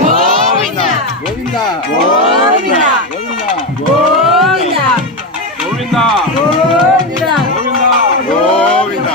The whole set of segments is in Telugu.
గోవింద గోవింద గోవింద గోవింద గోవింద గోవింద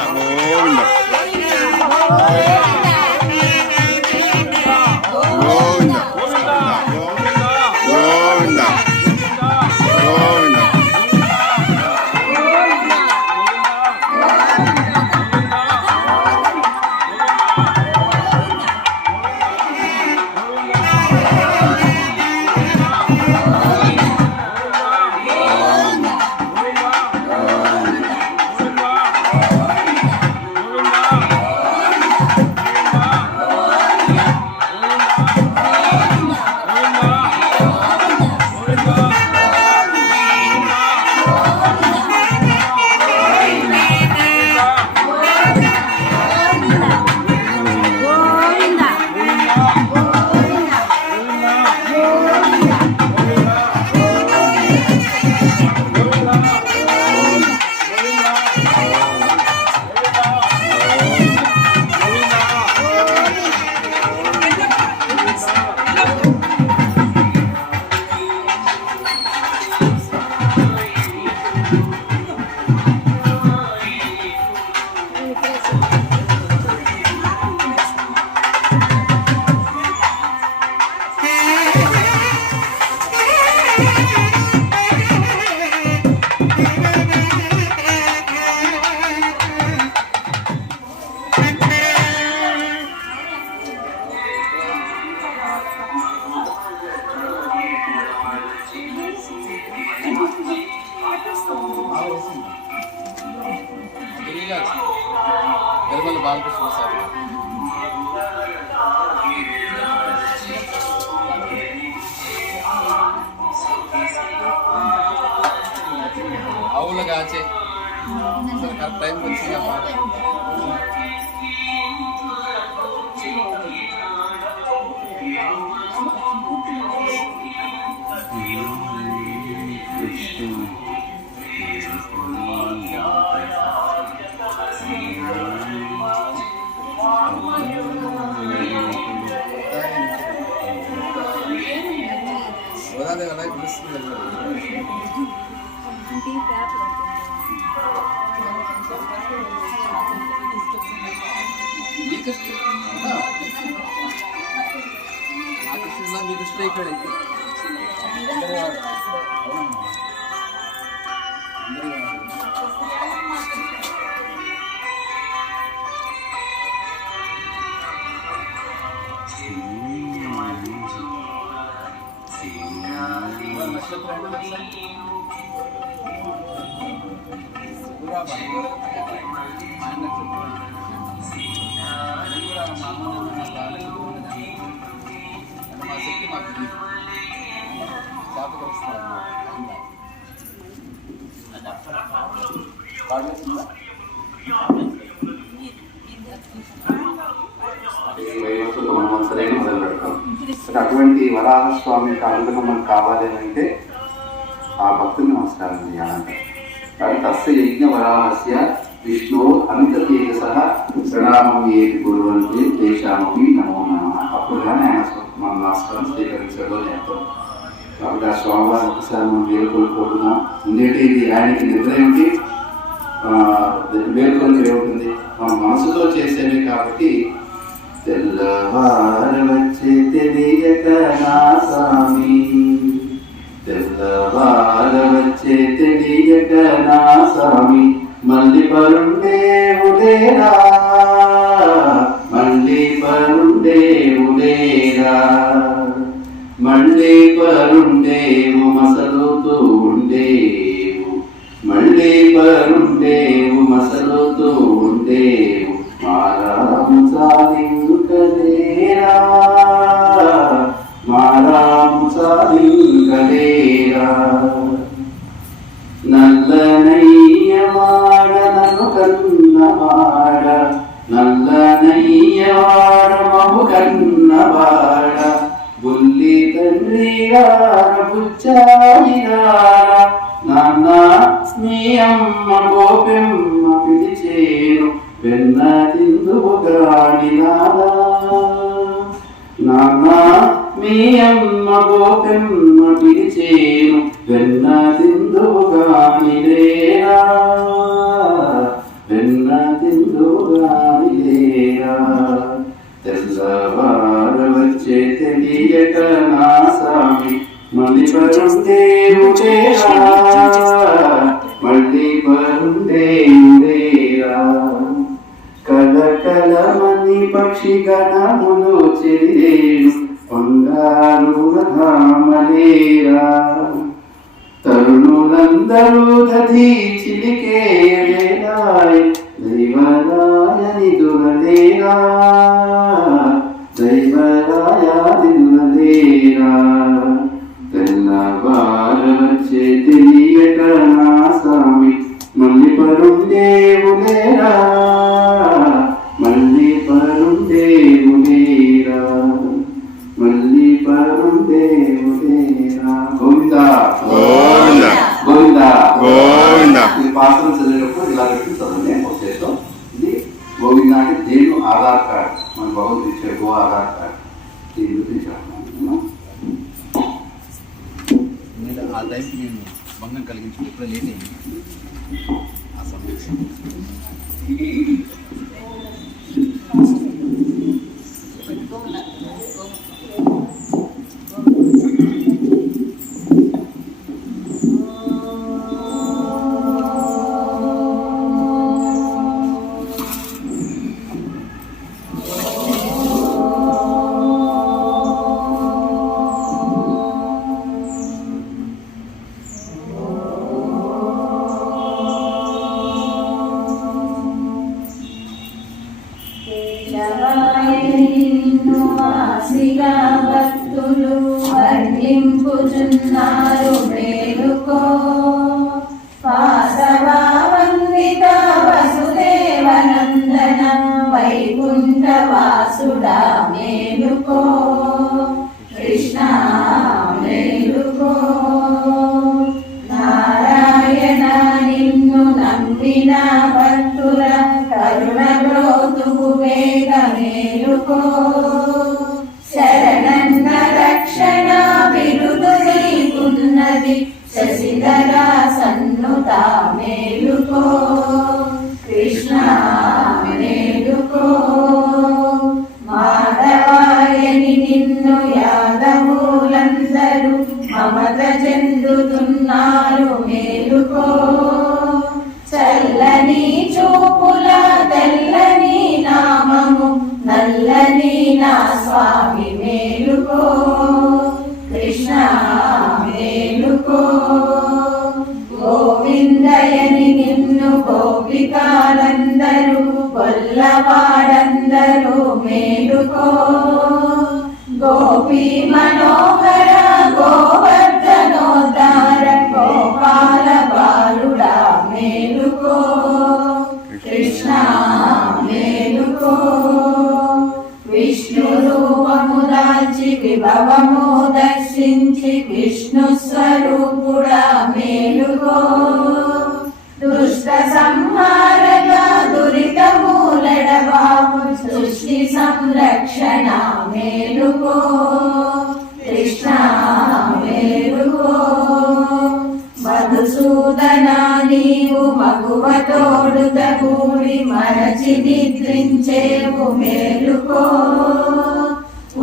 గర్భల బాలకృష్ణ సార్ ఆవుల కాచే కరెక్ట్ టైం వచ్చింది అన్నమాట. గోదాదేవి అలాగే పిలుస్తుంది. మీకు ఇష్టం ఇక్కడైతే మా శక్తి మాకు అటువంటి వరాహస్వామి యొక్క అనుగ్రహం మనకు కావాలి అంటే ఆ భక్తుని నమస్కారం చేయాలంటే కాబట్టి తస్య యజ్ఞ వరాహస్య విష్ణు అమిత తేజసః ప్రణామం ఏది కుర్వంతి తేషామపి నమో నమః. అప్పుడు కానీ ఆయన మన నమస్కారం స్వీకరించడం చేస్తాం. కాబట్టి ఆ స్వామివారిని ఒకసారి మనం వేలుకొలుకుంటున్నాం. ఎందుకంటే ఇది ఆయనకి నిద్ర ఏమిటి, వేలుకొలికి ఏముంటుంది, మన మనసుతో చేసేవి. కాబట్టి తెల్లవారు వచ్చే తెలియక నా స్వామి, తెల్లవారు వచ్చే తెలియక నా స్వామి, మళ్ళీ పరుండేవులేరా, మళ్ళీ పరుండేవులేరా, మళ్ళీ పరుండేవు మసలుతూ ఉండేవు, మళ్ళీ పరుండేవు మసలుతూ ఉండేవు, మారాము సాధింకలేరా, మారాము సాధింకలేరా. నల్లనయ్యవాడ నన్ను కన్నవాడ, నల్లనయ్యవాడ మము కన్నవాడ, బుల్లి తండ్రిగార బుచ్చాయిగార, నాన్న మీ అమ్మ గోపెమ్మ పిలిచేను, వెన్న తిందువు గాడి నాదా, నాన్న మీ అమ్మ గోపెమ్మ పిలిచేను వెన్న తిందుగానిలేరా వెన్న తిందుగానిలేరా తెల్లవారు వచ్చే తెలియక నా స్వామి మళ్ళీ పరుందేవులేరా మళ్ళీ పరుందేవులేరా కలకలమని పక్షి గణములు చెల్లేను బంగారు ధామలేరా తరుణులందరూ దధి చిలికే వేలాయ్ దైవరాయని దురలేరా దైవరాయని దురలేరా తెల్లవారు వచ్చే తెలియక నా స్వామి మళ్ళీ పరుందేవులేరా మళ్ళీ పరుందేవులేరా మళ్ళీ పరుందేవులేరా గోవిందా గోవిందా గోవిందా గోవిందా. ఇది పాత్రం చదివేటప్పుడు ఇలా పెట్టి చదవండి వచ్చేస్తాం. ఇది గోవిందా అంటే దేని ఆధార్ కార్డ్ మన భగవంతుడు ఇచ్చే గో ఆధార్ కార్డ్ దీని గురించి ఆ టైంకి నేను భంగం కలిగించి ఎప్పుడో లేట్ అయింది ఆ సమస్య. భక్తులు వర్ణింపుచున్నారు మేలుకో వాసవాన్విత వసుదేవనందన వైకుంఠ వాసుడా మేలుకో కృష్ణ మేలుకో నారాయణ నిన్ను నమ్మిన భక్తుల కరుణ బ్రోతుకు వేగ మేలుకో శరణన్న రక్షణ బిరుదు నీకున్నది శశిధర సన్నుత మేలుకో కృష్ణ మేలుకో మాధవాయని నిన్ను యాదవులందరూ మమత చెందుతున్నారు మేలుకో చల్లని చూపుల తెల్లని నామము నల్లని నా స్వామి మేలుకో కృష్ణ మేలుకో గోవిందయని నిన్ను గోపికాలందరూ కొల్లవాడందరూ మేలుకో గోపీ మనోహర గోవర్ధనోద్ధార గోపాల బాలుడా మేలుకో కృష్ణ మేలుకో విష్ణు రూపము దాల్చి విభవము దర్శించి విష్ణు స్వరూపుడా మేలుకో దుష్ట సంహారగా దురిత మూలడబాపు సృష్టి సంరక్షణ మేలుకో కృష్ణ మేలుకో మధుసూదన నీవు మగువతోడుత కూడి మరచి నిద్రించేవు మేలుకో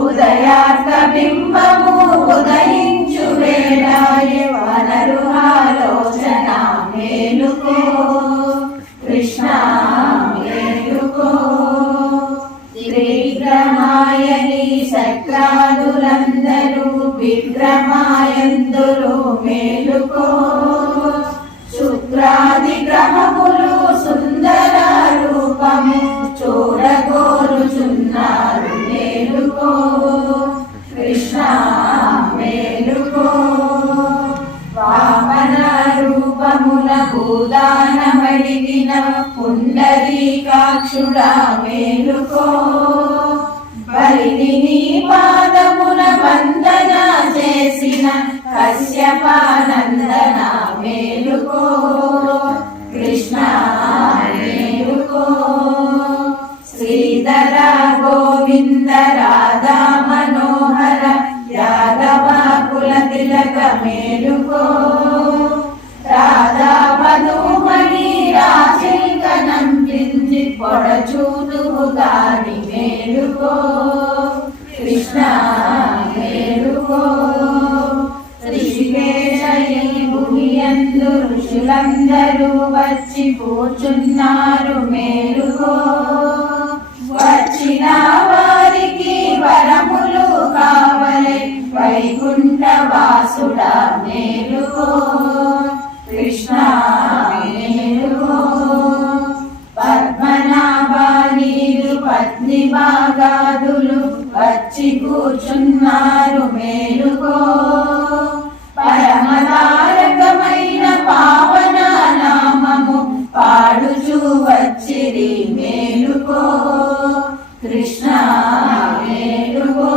ఉదయార్త బింబము ఉదయించు వేళాయ వనరు ఆలోచన మేలుకో కృష్ణ మేలుకో త్రివిక్రమాయని సక్రాదులందరూ విక్రమాయందులు మేలుకో శుక్రాది గ్రహములు సుందర రూపము చూడగోరుచున్నారు మేలుకో కృష్ణ మేలుకో వామన రూపముల భూదానమడిగిన పుండరీకాక్షుడా మేలుకో బలిని నీ పాదమున వందన చేసిన కశ్యపానందన మేలుకో కృష్ణ మేలుకో శ్రీధర గోవింద రాధామన మేలుకో రాధా వధూమణి రాశిల్కనంపించి పొడచూతువు గాని మేలుకో కృష్ణ మేలుకో ఋషికేశయి భూమియందు ఋషులందరూ వచ్చి కూర్చున్నారు మేలుకో వచ్చిన వారికి వరములు కావలే వైకుంఠ వాసుడా మేలుకో కృష్ణ మేలుకో పద్మనాభానీలు పత్ని భాగాదులు వచ్చి కూర్చున్నారు మేలుకో పరమతారకమైన పావన నామము పాడుచు వచ్చిరి మేలుకో కృష్ణ మేలుకో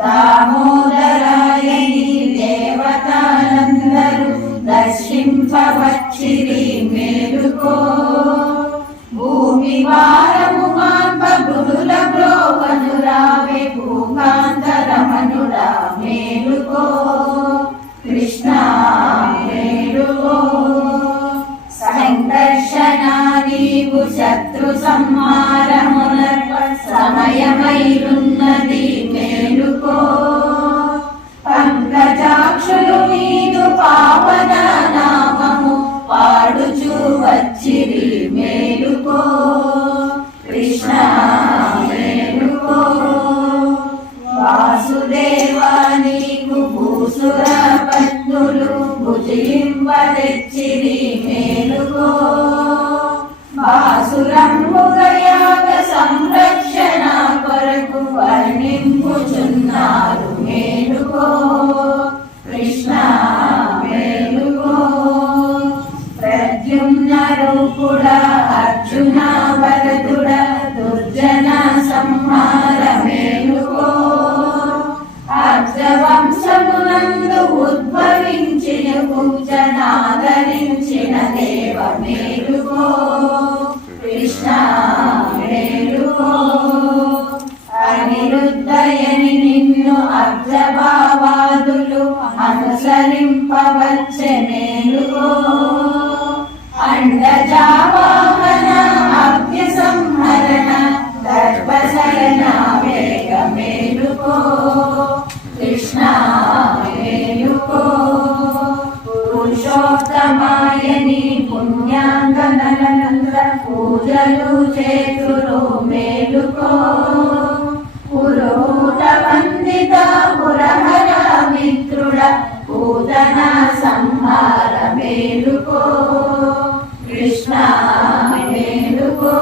దామోదరాయని దేవతలందరూ దర్శింపవచ్చిరి మేలుకో భూమి వారము మాంప గురుల బ్రోవనురావే భూకాంతరమనుడా మేలుకో కృష్ణ మేలుకో సంఘర్షణ నీవు శత్రు సంహారమునర్ప సమయమైరున్నది మేలుకో పంకజాక్షులు నీదు పావన నామము పాడుచు వచ్చిరి మేలుకో కృష్ణ మేలుకో వాసుదేవా నీకు భూసుర పత్నులు భుజింపదెచ్చిరి మేలుకో బాసురంబుగయాగ సంరక్షణ కొరకు వర్ణింపుచున్నారు మేలుకో కృష్ణ మేలుకో ప్రద్యుమ్న రూపుడ అర్జున భరతుడ దుర్జన సంహార మేలుకో అర్జవంశమునందు ఉద్భవించిన పూజనాదరించిన దేవ మేలుకో కృష్ణ మేలుకో అనిరుద్ధయని నిన్ను అర్జభావాదులు అనుసరింపవచ్చే మేలుకో అండజావాహన అభ్య సంహరణ గర్భశయన వేగ మేలుకో కృష్ణ మేలుకో పురుషోత్తమాయని పుణ్యాంగనలంద్ర పూజలు చేతురు మేలుకో పురోట వందిత పురహర మిత్రుడ పూతన సంహార మేలుకో కృష్ణ మేలుకో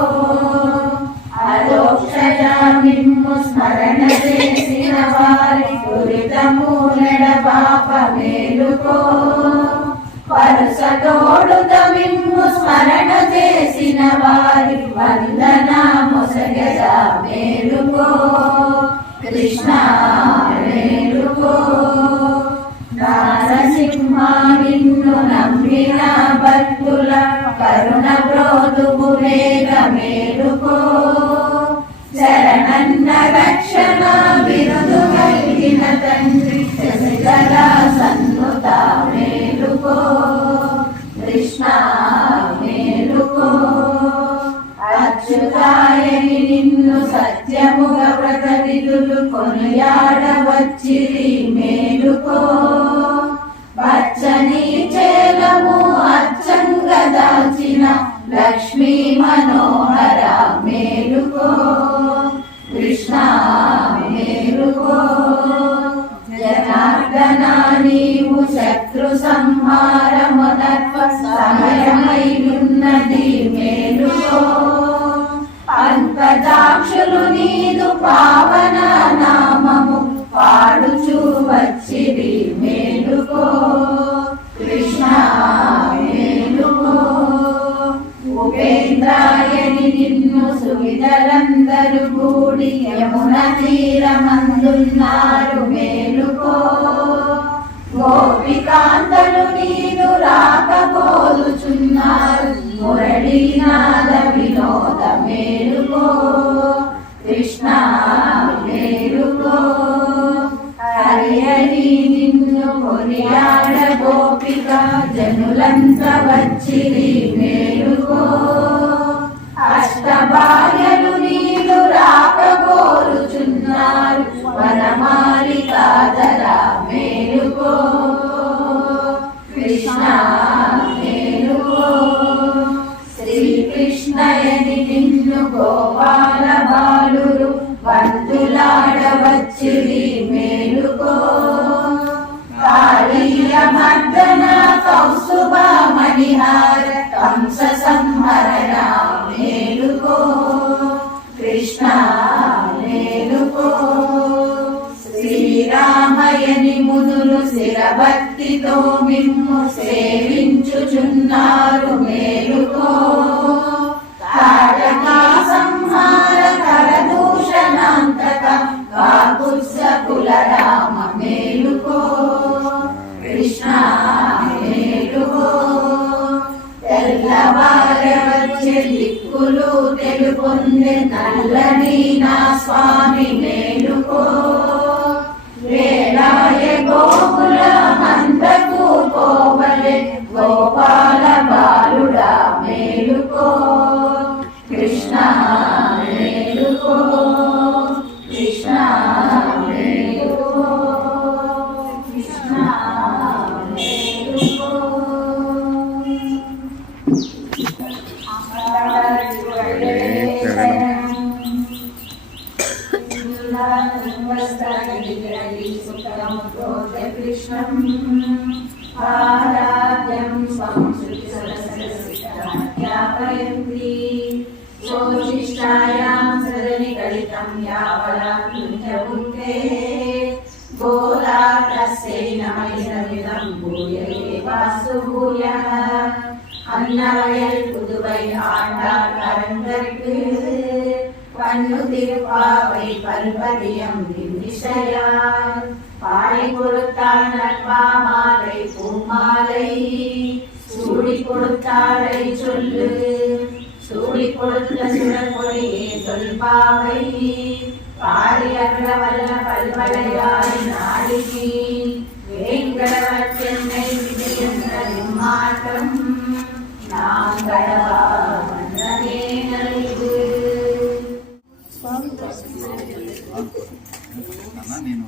అదోక్షయ మిమ్ము స్మరణ చేసిన వారి దురితమూలడ పాప మేలుకో పరుసతోడుత మిమ్ము స్మరణ చేసిన వారి వందన మొసగద మేలుకో కృష్ణ మేలుకో నారసింహ నిన్ను నమ్మిన భక్తుల కరుణ బ్రోదువు వేగ మేలుకో శరణన్న రక్షణ బిరుదు కలిగిన తండ్రి శశిధర సన్నుత మేలుకో కృష్ణ మేలుకో అచ్యుతాయని నిన్ను సత్యముగ వ్రతవిధులు కొనియాడవచ్చిరి మేలుకో పచ్చని చేలము అచ్చంగ దాల్చిన లక్ష్మీ మనోహర మేలుకో కృష్ణ మేలుకో జనార్దన నీవు శత్రు సంహారమునత్వ సమయమైయున్నది మేలుకో పంకజాక్షులు నీదు పావన నామము పాడుచు వచ్చిరి మేలుకో కృష్ణ మేలుకో ఉపేంద్రాయని నిన్ను సువిధలందరూ కూడి యమున తీరమందున్నారు మేలుకో గోపికాంతలు నీదు రాకపోలుచున్నారు మురళీనాద వినోద మేలుకో కృష్ణ మేలుకో హరియని నిన్ను వచ్చిరి మేలుకో. అష్టభార్యలు నీదు రాక కోరుచున్నారు వనమాలి కాదరా మేలుకో. కృష్ణ మేలుకో. శ్రీకృష్ణయని నిన్ను గోపాల బాలురు వంతులాడవచ్చిరి మేలుకో. కాళీయ మర్దన కౌస్తుభ మణిహార కంస సంహరణ మేలుకో. కృష్ణ మేలుకో. శ్రీరామయని మునులు శిరభక్తితో మిమ్ము సేవించుచున్నారు మేలుకో. తారకా సంహార కరదూషణాంతక కాకుత్స కుల రామ మేలుకో. కృష్ణ మేలుకో. తెల్లవార వచ్చే దిక్కులు తెలుపొందే నల్లని నా స్వామి మేలుకో. వేలాయ గోకుల మందకు పోవలే గోపాల బాలుడా మేలుకో. కృష్ణ మేలుకో. కృష్ణ మేలుకో. కృష్ణ మేలుకో. కృష్ణం ఆరాధ్యం సంస్కృతి సరసరసితాపయంతి సోశిష్టాయాం సదని కలితం యావలాకుంఠే గోదా తస్యై నమః భూయే వాసు భూయః அன்னவயல் புதுவை ஆண்டார் கரங்கற்கு பன்னு திருப்பாவை பல்பதியம் நின்னிசையார் பாடி கொடுத்தாள் நட்பாமாலை பூமாலை சூடி கொடுத்தாளை சொல்லு சூடி கொடுத்த சுடற்கொடியே சொல்பாவை பாடி அகல வல்ல பல்வளையாய் நாடினி வேங்கடவர் சென்னை விஜயன்ற நிம்மாட்டம் நாம் கடவா மன்னனே நல்கு. నేను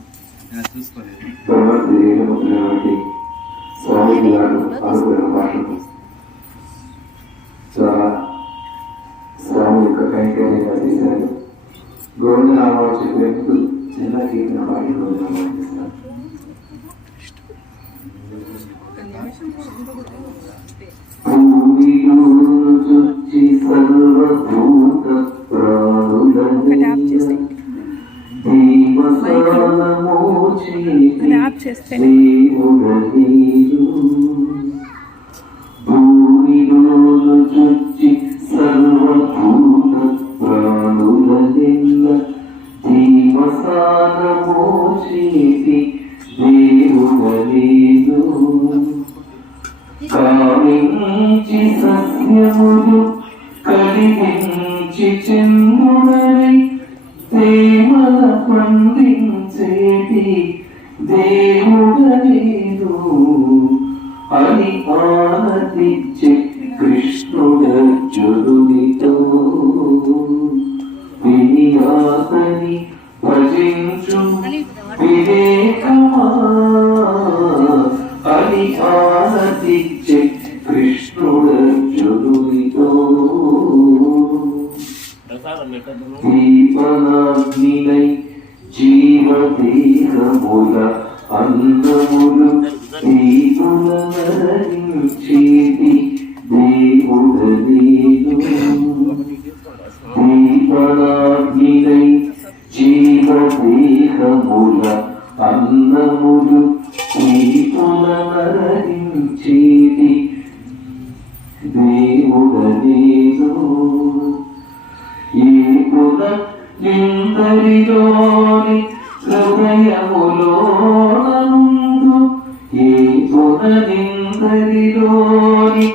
చూసుకోలేదు. తర్వాత ఏమవుతున్నటువంటి స్వామి గారు అనుకున్న పాటలు చాలా స్వామి యొక్క కైంకర్యంగా చేశారు. గోవిందనామాలు చెప్పేందుకు చిన్న కీర్తన పాటి గోవిందనామాలు చేస్తారు. భూమిలోచి సర్వభూత ప్రాణులని భూమిలోను చుచ్చి సర్వభూత ప్రాణులనిల్ల ధీమసానమోచేసి దేవుడలేదు. కామించి సస్యములు కలిగించి చంద్రుడై ప్రేమల పండించేటి దేవుడలేదు అని ఆనతిచ్చే కృష్ణుడర్జునునితో వినియాతని భజించు వివేకమా అని ఆనతిచ్చే కృష్ణుడర్జునునితో దీపనాగ్నిలై జీవదేహముల అన్నములు దీపులరించేది దేవుడలేదు. దీపనాగ్నిలై జీవదేహముల అన్నములు దీపులరించేది దేవుడలేదు. ఏపున నిందరిలోని హృదయములోనందు ఏపున నిందరిలోని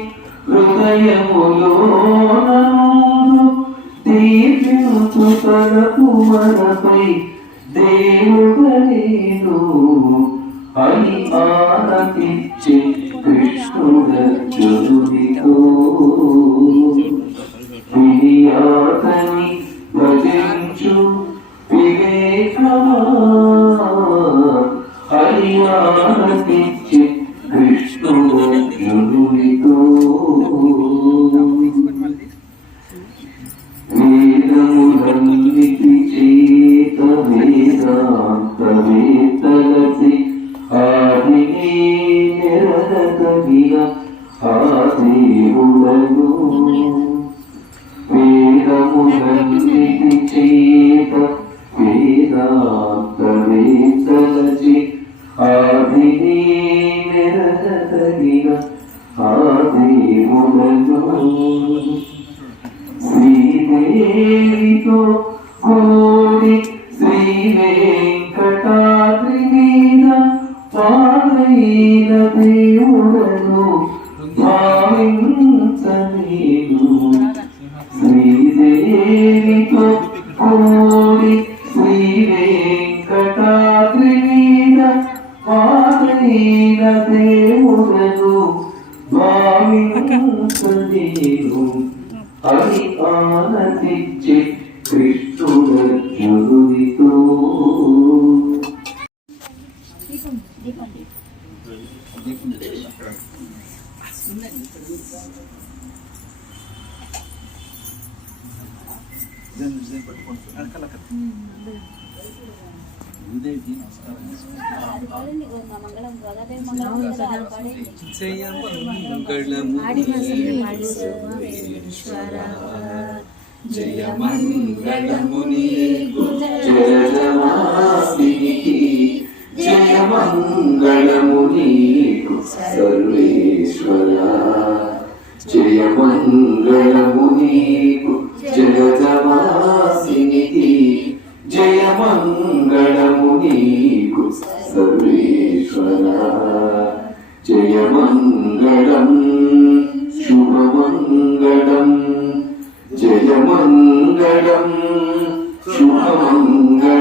హృదయములోనందు దీపించు తలపు మనపై దేవుడలేదు అని ఆనతిచ్చే కృష్ణుడర్జునునితో జనునితో వినియాతని భజించు వివేకమా హరియానతిచ్చి కృష్ణుడు జనునితో వేదములన్నిటి చేత వేదాంతవేత్తలసి ఆదిని నిరతగిన ఆ దేవుడను వేదములన్నిటి చేత వేదాంతవేత్తలసి ఆదిని నిరతగిన ఆ దేవుడను శ్రీదేవితో కోరి శ్రీ వెంకటాద్రి మీద పాదైన దేవుడను భావించలేను శ్రీదేవితో కోరి శ్రీ వెంకటాద్రి మీద పాదైన దేవుడను భావించలేను హరి ఆనతిచ్చి కృష్ణుడర్జునునితో జయమంగళముని జయజమాసినికి జయమంగళమునీకు సర్వేశ్వర జయమంగళమునీకు జయజమాసినికి జయమంగళమునీకు సర్వేశ్వర జయమంగళం శుభమంగళం జయమంగళం శుభమంగళం